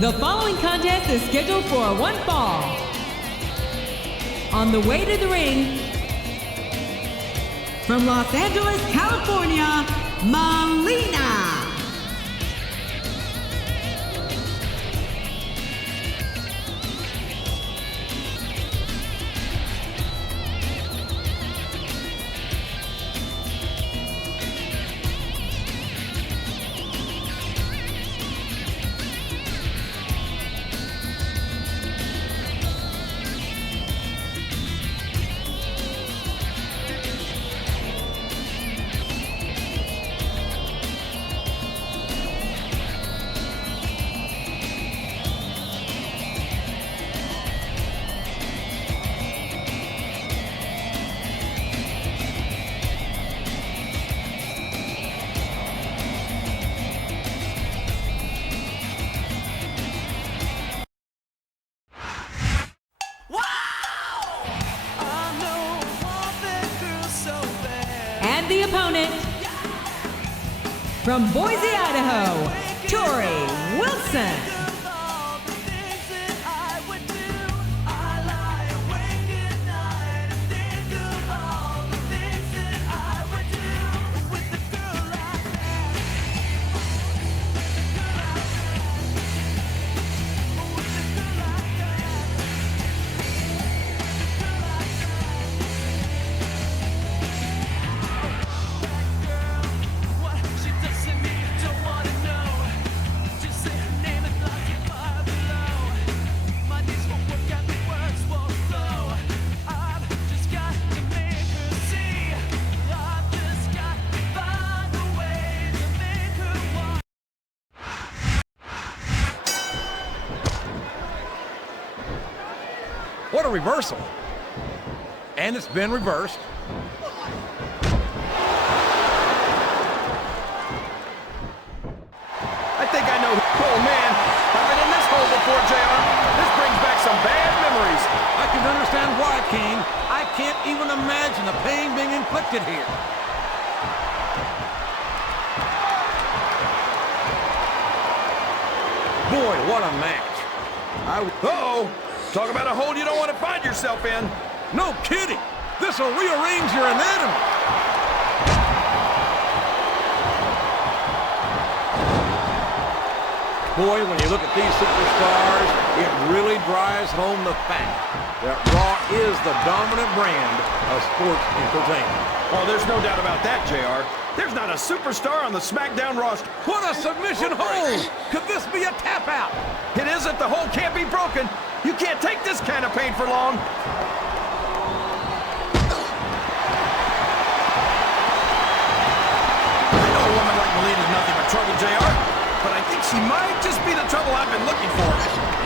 The following contest is scheduled for one fall. On the way to the ring, from Los Angeles, California, Melina. And the opponent, from Boise, Idaho, Torrie Wilson. What a reversal. And it's been reversed. I think I know. Oh, man. I've been in this hole before, JR. This brings back some bad memories. I can understand why, King. I can't even imagine the pain being inflicted here. Boy, what a match. Uh-oh. Talk about a hole you don't want to find yourself in. No kidding. This will rearrange your anatomy. Boy, when you look at these superstars, it really drives home the fact that Raw is the dominant brand of sports entertainment. Oh, there's no doubt about that, JR. There's not a superstar on the SmackDown roster. What a submission hold! Could this be a tap out? It isn't. The hold can't be broken. You can't take this kind of pain for long. I know a woman like Melina is nothing but trouble, JR, but I think she might just be the trouble I've been looking for.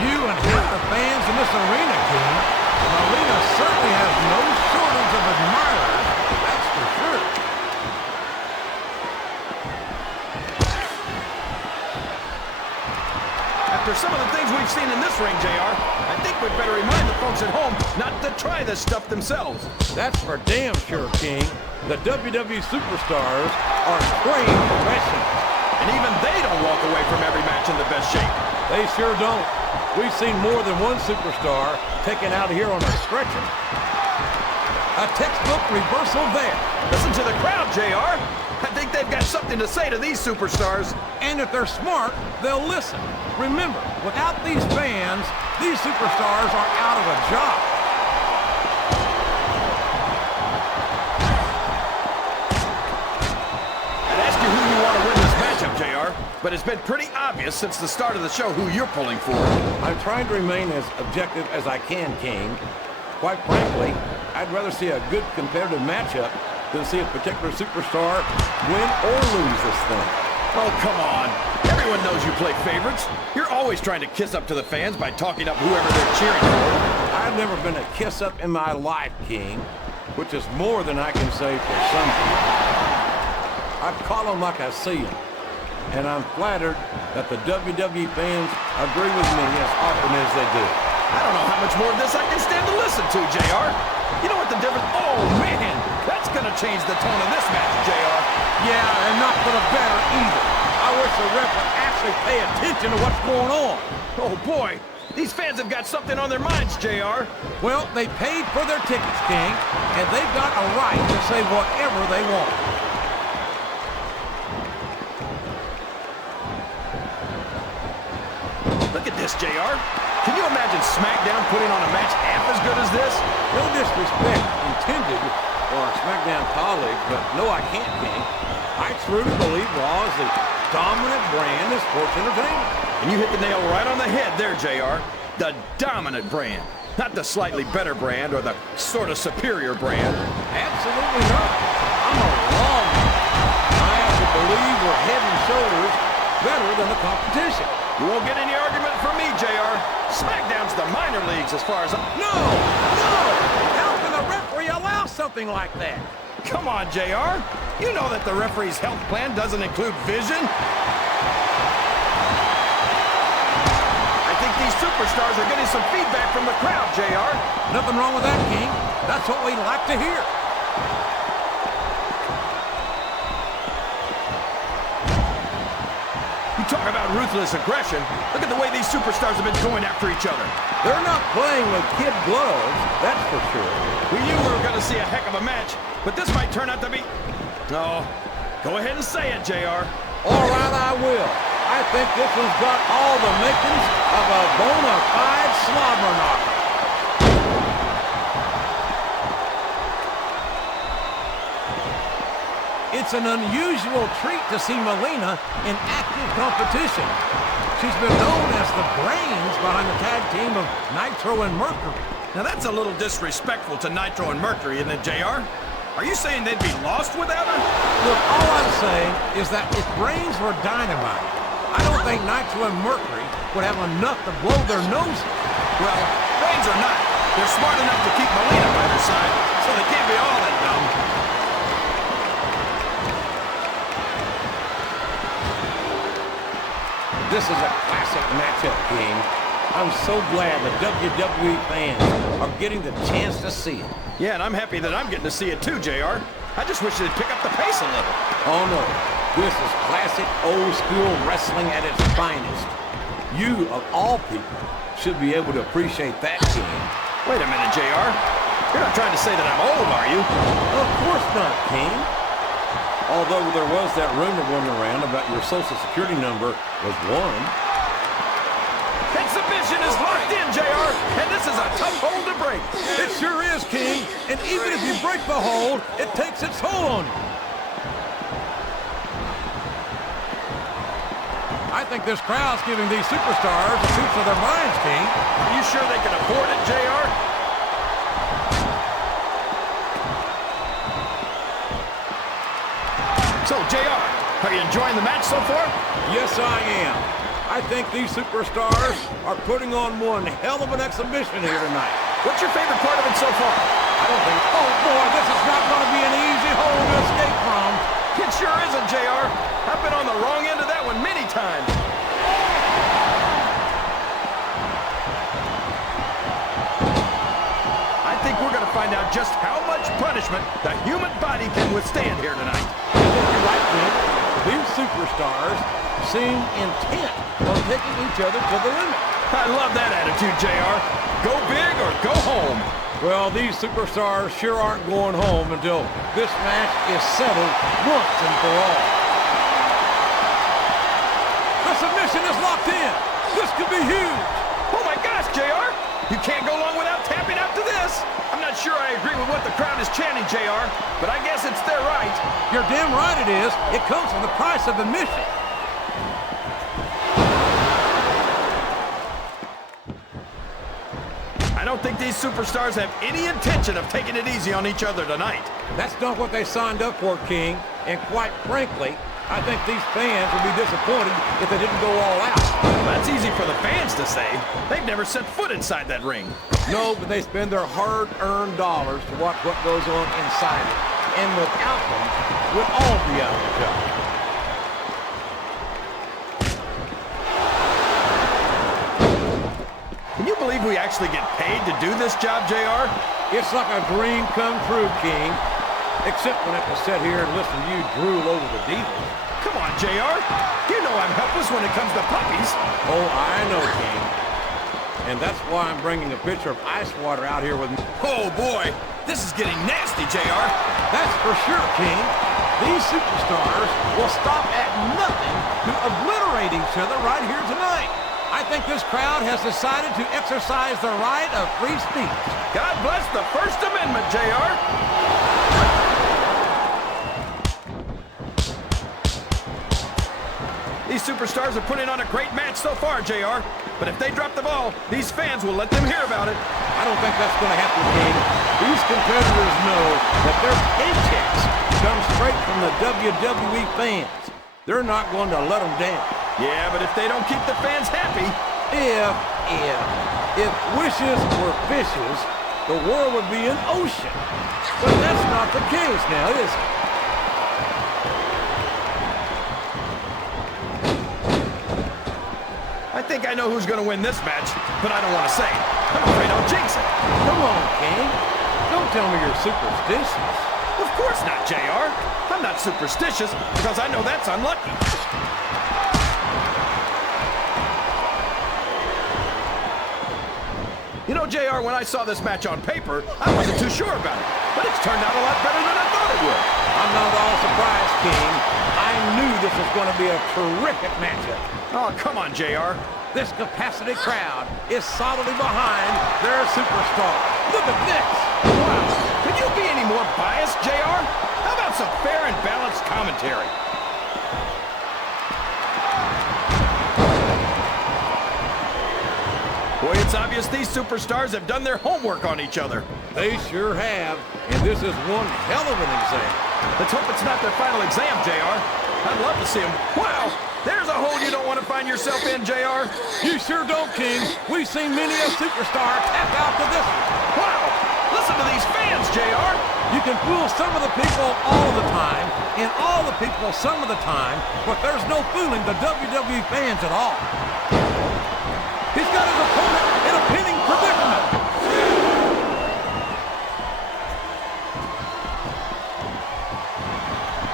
You and half the fans in this arena, King. Melina certainly has no shortage of admirers, that's for sure. After some of the things we've seen in this ring, JR, I think we'd better remind the folks at home not to try this stuff themselves. That's for damn sure, King. The WWE superstars are trained professionals. And even they don't walk away from every match in the best shape. They sure don't. We've seen more than one superstar taken out here on a stretcher. A textbook reversal there. Listen to the crowd, JR. I think they've got something to say to these superstars. And if they're smart, they'll listen. Remember, without these fans, these superstars are out of a job. I'd ask you who you want to win this matchup, JR, but it's been pretty obvious since the start of the show who you're pulling for. I'm trying to remain as objective as I can, King. Quite frankly, I'd rather see a good competitive matchup than see a particular superstar win or lose this thing. Oh, come on. Everyone knows you play favorites. You're always trying to kiss up to the fans by talking up whoever they're cheering for. I've never been a kiss up in my life, King, which is more than I can say for some people. I call them like I see them, and I'm flattered that the WWE fans agree with me as often as they do. I don't know how much more of this I can stand to listen to, JR. You know what the difference... Oh, man! That's going to change the tone of this match, JR. Yeah, and not for the better either. I wish the ref would ask actually pay attention to what's going on. Oh, boy. These fans have got something on their minds, JR. Well, they paid for their tickets, King, and they've got a right to say whatever they want. Look at this, JR. Can you imagine SmackDown putting on a match half as good as this? No disrespect intended for our SmackDown colleagues, but no, I can't, King. I truly believe Raw is the dominant brand in sports entertainment. And you hit the nail right on the head there, JR. The dominant brand. Not the slightly better brand or the sort of superior brand. Absolutely not. I'm a Raw man. I have to believe we're head and shoulders better than the competition. You won't get any argument from me, JR. SmackDown's the minor leagues as far as No! No! How can the referee allow something like that? Come on, JR. You know that the referee's health plan doesn't include vision. I think these superstars are getting some feedback from the crowd, JR. Nothing wrong with that, King. That's what we like to hear. You talk about ruthless aggression. Look at the way these superstars have been going after each other. They're not playing with kid gloves, that's for sure. We knew we were going to see a heck of a match, but this might turn out to be... No. Go ahead and say it, JR. All right, I will. I think this has got all the makings of a bona fide slobber knocker. It's an unusual treat to see Melina in active competition. She's been known as the brains behind the tag team of Nitro and Mercury. Now that's a little disrespectful to Nitro and Mercury, isn't it, JR? Are you saying they'd be lost without her? Look, all I'm saying is that if brains were dynamite, I don't think Nitro and Mercury would have enough to blow their noses. Well, brains or not, they're smart enough to keep Melina by their side, so they can't be all that dumb. This is a classic matchup, King. I'm so glad the WWE fans are getting the chance to see it. Yeah, and I'm happy that I'm getting to see it too, JR. I just wish they'd pick up the pace a little. Oh, no. This is classic old-school wrestling at its finest. You, of all people, should be able to appreciate that, King. Wait a minute, JR. You're not trying to say that I'm old, are you? Of course not, King. Although there was that rumor going around about your Social Security number was 1. That submission is locked in, JR, and this is a tough hold to break. It sure is, King. And even if you break the hold, it takes its toll on you. I think this crowd's giving these superstars a piece of their minds, King. Are you sure they can afford it, JR? So, JR, are you enjoying the match so far? Yes, I am. I think these superstars are putting on one hell of an exhibition here tonight. What's your favorite part of it so far? I don't think... Oh, boy, this is not going to be an easy hole to escape from. It sure isn't, JR. I've been on the wrong end of that one many times. I think we're going to find out just how much punishment the human body can withstand here tonight. You're right, Nick. These superstars seem intent on taking each other to the limit. I love that attitude, JR. Go big or go home. Well, these superstars sure aren't going home until this match is settled once and for all. The submission is locked in. This could be huge. Oh my gosh, JR! You can't go long without tapping out to this. I'm not sure I agree with what the crowd is chanting, JR, but I guess it's their right. You're damn right it is. It comes with the price of admission. I don't think these superstars have any intention of taking it easy on each other tonight. That's not what they signed up for, King. And quite frankly, I think these fans would be disappointed if they didn't go all out. Well, that's easy for the fans to say. They've never set foot inside that ring. No, but they spend their hard-earned dollars to watch what goes on inside it. And without them, we'd all be out of a job. Can you believe we actually get paid to do this job, JR? It's like a dream come true, King. Except when I have to sit here and listen to you drool over the Divas. Come on, JR. You know I'm helpless when it comes to puppies. Oh, I know, King. And that's why I'm bringing a pitcher of ice water out here with me. Oh, boy. This is getting nasty, JR. That's for sure, King. These superstars will stop at nothing to obliterate each other right here tonight. I think this crowd has decided to exercise the right of free speech. God bless the First Amendment, JR. These superstars have put in on a great match so far, JR. But if they drop the ball, these fans will let them hear about it. I don't think that's going to happen, King. These competitors know that their paychecks come straight from the WWE fans. They're not going to let them down. Yeah, but if they don't keep the fans happy... If wishes were fishes, the world would be an ocean. But that's not the case now, is it? I think I know who's going to win this match, but I don't want to say it. I'm afraid I'll jinx it. Come on, King. Don't tell me you're superstitious. Of course not, JR. I'm not superstitious because I know that's unlucky. You know, JR, when I saw this match on paper, I wasn't too sure about it. But it's turned out a lot better than I thought it would. I'm not at all surprised, King. I knew this was going to be a terrific matchup. Oh, come on, JR. This capacity crowd is solidly behind their superstar. Look at this. Wow. Could you be any more biased, JR? How about some fair and balanced commentary? Boy, it's obvious these superstars have done their homework on each other. They sure have, and this is one hell of an exam. Let's hope it's not their final exam, JR. I'd love to see them. Wow, there's a hole you don't want to find yourself in, JR. You sure don't, King. We've seen many a superstar tap out to this one. Wow, listen to these fans, JR. You can fool some of the people all the time, and all the people some of the time, but there's no fooling the WWE fans at all. He's got his opponent in a pinning predicament.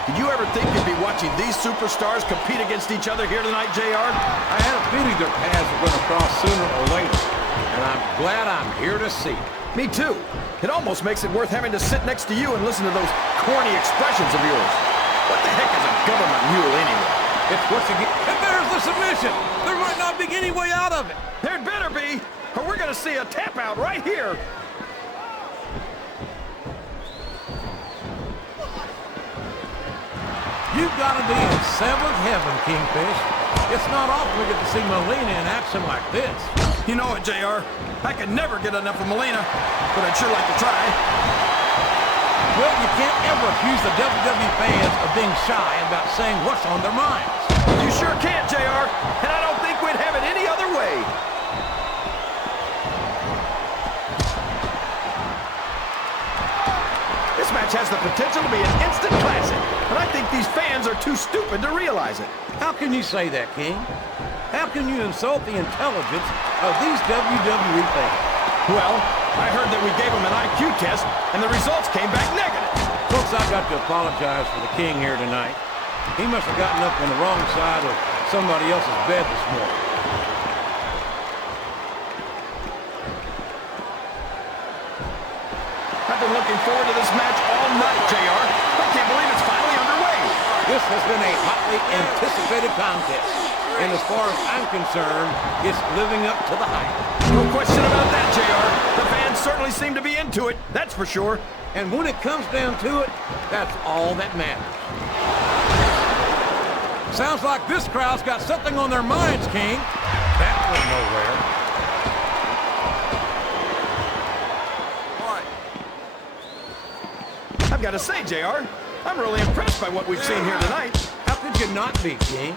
Did you ever think you'd be watching these superstars compete against each other here tonight, JR? I had a feeling their paths were going to cross sooner or later, and I'm glad I'm here to see it. Me too. It almost makes it worth having to sit next to you and listen to those corny expressions of yours. What the heck is a government mule anyway? It's what's again. And there's the submission. There might not be any way out of it. There'd better be, or we're going to see a tap out right here. You've got to be in seventh heaven, Kingfish. It's not often we get to see Melina in action like this. You know it, JR. I could never get enough of Melina, but I'd sure like to try. Well, you can't ever accuse the WWE fans of being shy about saying what's on their minds. You sure can't, JR, and I don't think we'd have it any other way. This match has the potential to be an instant classic, but I think these fans are too stupid to realize it. How can you say that, King? How can you insult the intelligence of these WWE fans? Well, I heard that we gave them an IQ test, and the results came back negative. Folks, I've got to apologize for the King here tonight. He must have gotten up on the wrong side of somebody else's bed this morning. I've been looking forward to this match all night, JR. I can't believe it's finally underway. This has been a hotly anticipated contest. And as far as I'm concerned, it's living up to the hype. No question about that, JR. The fans certainly seem to be into it, that's for sure. And when it comes down to it, that's all that matters. Sounds like this crowd's got something on their minds, King. That went nowhere. I've got to say, JR, I'm really impressed by what we've seen here tonight. How could you not be, King?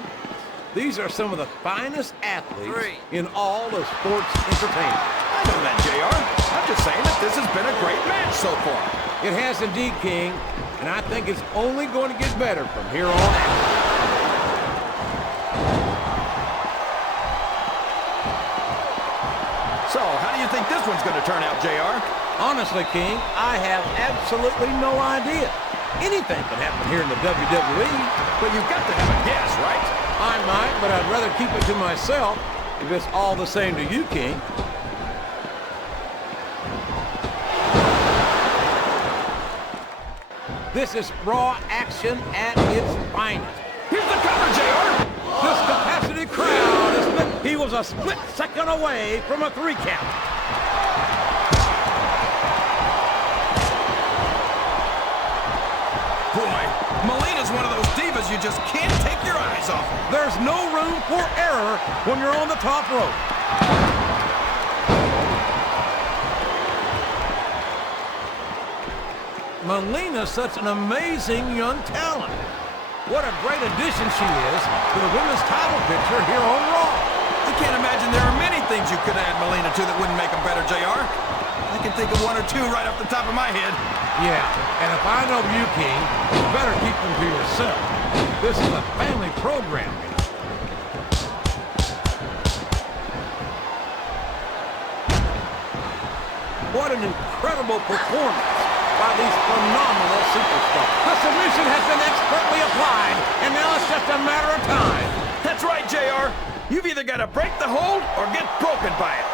These are some of the finest athletes in all of sports entertainment. I know that, JR. I'm just saying that this has been a great match so far. It has indeed, King, and I think it's only going to get better from here on out. So, how do you think this one's going to turn out, JR? Honestly, King, I have absolutely no idea. Anything can happen here in the WWE. But you've got to have a guess, right? I might, but I'd rather keep it to myself if it's all the same to you, King. This is Raw action at its finest. Here's the cover, JR. This capacity crowd is he was a split second away from a 3 count. Boy, Melina's one of those divas you just can't take your eyes off. There's no room for error when you're on the top rope. Melina's such an amazing young talent. What a great addition she is to the women's title picture here on Raw. I can't imagine there are many things you could add Melina to that wouldn't make them better, JR. I can think of 1 or 2 right off the top of my head. Yeah, and if I know you, King, you better keep them to yourself. This is a family program. What an incredible performance by these phenomenal superstars. The submission has been expertly applied, and now it's just a matter of time. That's right, JR. You've either got to break the hold or get broken by it.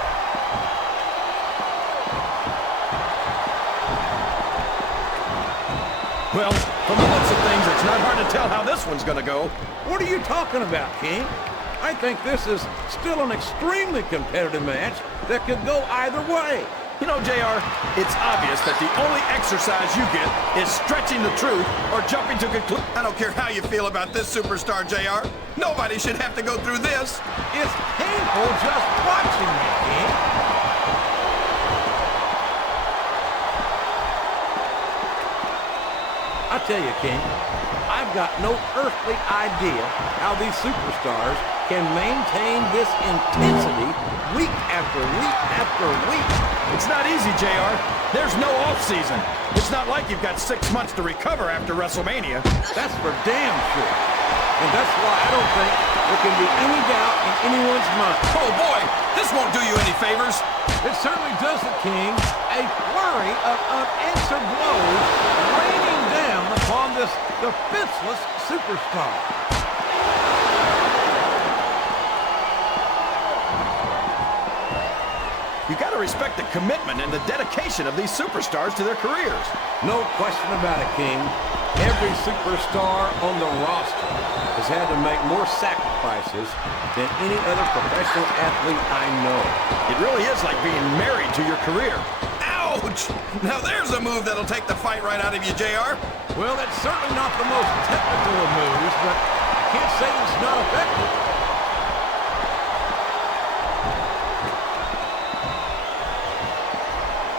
Well, from the looks of things, it's not hard to tell how this one's going to go. What are you talking about, King? I think this is still an extremely competitive match that could go either way. You know, JR, it's obvious that the only exercise you get is stretching the truth or jumping to conclusion. I don't care how you feel about this superstar, JR. Nobody should have to go through this. It's painful just watching you, King. I tell you, King, I've got no earthly idea how these superstars can maintain this intensity week after week after week. It's not easy, JR. There's no off-season. It's not like you've got 6 months to recover after WrestleMania. That's for damn sure. And that's why I don't think there can be any doubt in anyone's mind. Oh, boy, this won't do you any favors. It certainly doesn't, King. A flurry of unanswered blows raining down upon this defenseless superstar. You got to respect the commitment and the dedication of these superstars to their careers. No question about it, King. Every superstar on the roster has had to make more sacrifices than any other professional athlete I know. It really is like being married to your career. Ouch! Now there's a move that'll take the fight right out of you, JR. Well, it's certainly not the most technical of moves, but I can't say it's not effective.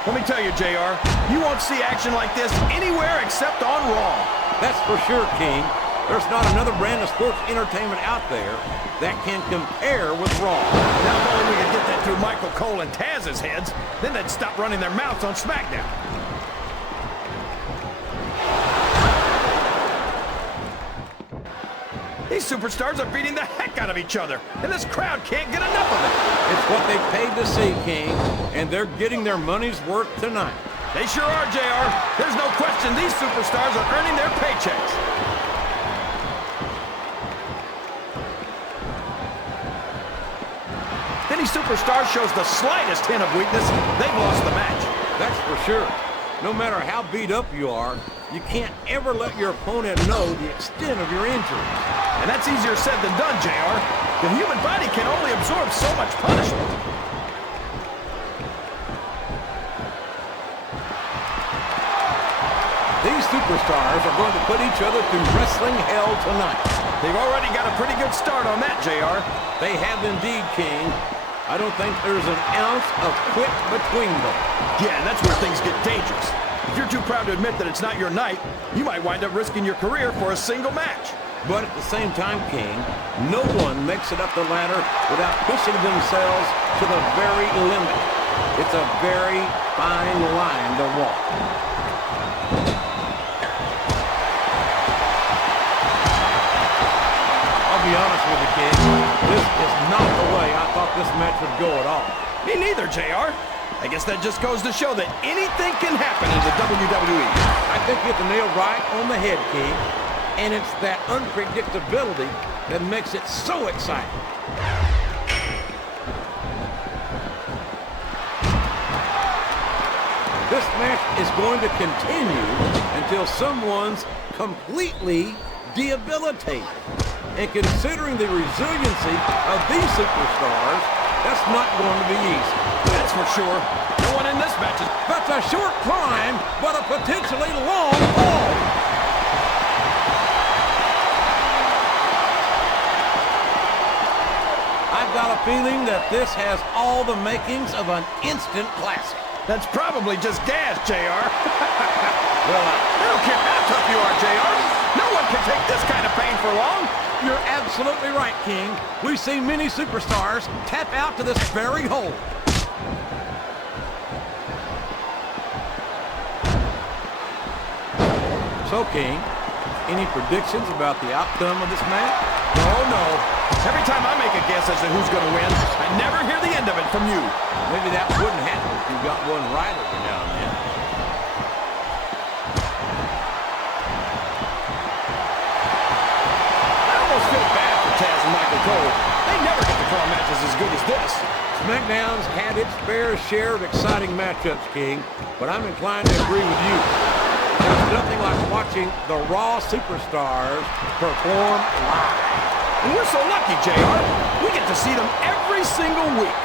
Let me tell you, JR, you won't see action like this anywhere except on Raw. That's for sure, King. There's not another brand of sports entertainment out there that can compare with Raw. Now, if only we could get that through Michael Cole and Taz's heads, then they'd stop running their mouths on SmackDown. These superstars are beating the heck out of each other, and this crowd can't get enough of it. It's what they paid to see, King, and they're getting their money's worth tonight. They sure are, JR. There's no question these superstars are earning their paychecks. Any superstar shows the slightest hint of weakness, they've lost the match. That's for sure. No matter how beat up you are, you can't ever let your opponent know the extent of your injuries. And that's easier said than done, JR. The human body can only absorb so much punishment. These superstars are going to put each other through wrestling hell tonight. They've already got a pretty good start on that, JR. They have indeed, King. I don't think there's an ounce of quit between them. Yeah, and that's where things get dangerous. If you're too proud to admit that it's not your night, you might wind up risking your career for a single match. But at the same time, King, no one makes it up the ladder without pushing themselves to the very limit. It's a very fine line to walk. I'll be honest with you, King. This is not the way I thought this match would go at all. Me neither, JR. I guess that just goes to show that anything can happen in the WWE. I think you hit the nail right on the head, King. And it's that unpredictability that makes it so exciting. This match is going to continue until someone's completely debilitated. And considering the resiliency of these superstars, that's not going to be easy. That's for sure. No one in this match is... That's a short climb, but a potentially long fall. I've got a feeling that this has all the makings of an instant classic. That's probably just gas, JR. Well, I don't care how tough you are, JR. No one can take this kind of pain for long. you're absolutely right, King. We've seen many superstars tap out to this very hole. So, King, any predictions about the outcome of this match? Oh, no. Every time I make a guess as to who's going to win, I never hear the end of it from you. Maybe that wouldn't happen if you got one right every now and then. I almost feel bad for Taz and Michael Cole. They never get to call matches as good as this. SmackDown's had its fair share of exciting matchups, King, but I'm inclined to agree with you. There's nothing like watching the Raw superstars perform live. And we're so lucky, JR. We get to see them every single week.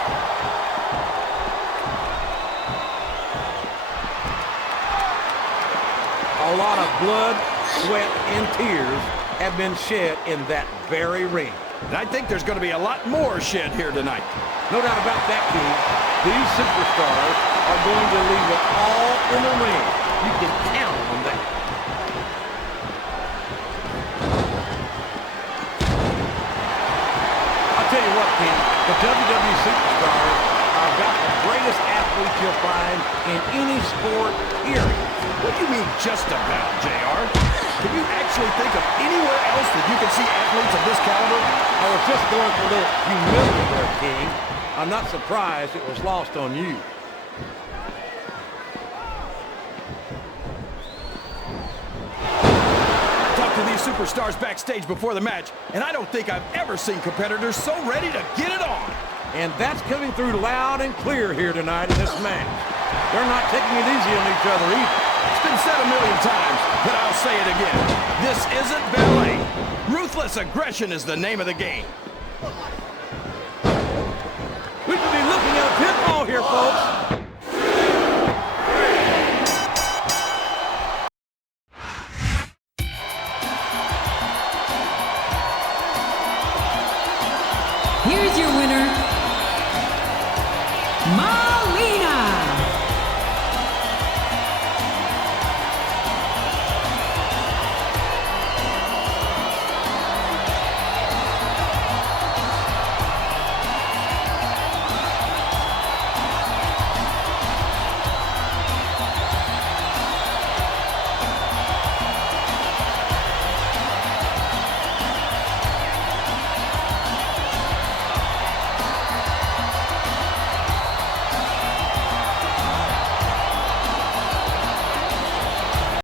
A lot of blood, sweat, and tears have been shed in that very ring. And I think there's going to be a lot more shed here tonight. No doubt about that, King. These superstars are going to leave it all in the ring. You can count on that. I'll tell you what, King, the WWE superstars are about the greatest athletes you'll find in any sport, period. What do you mean just about, JR? Can you actually think of anywhere else that you can see athletes of this caliber? I was just going for a little humility there, King. I'm not surprised it was lost on you. I talked to these superstars backstage before the match, and I don't think I've ever seen competitors so ready to get it on. And that's coming through loud and clear here tonight in this match. They're not taking it easy on each other either. It's been said a million times, but I'll say it again. This isn't ballet. Ruthless aggression is the name of the game. We could be looking at a pinfall here, folks. Here's your winner, Melina.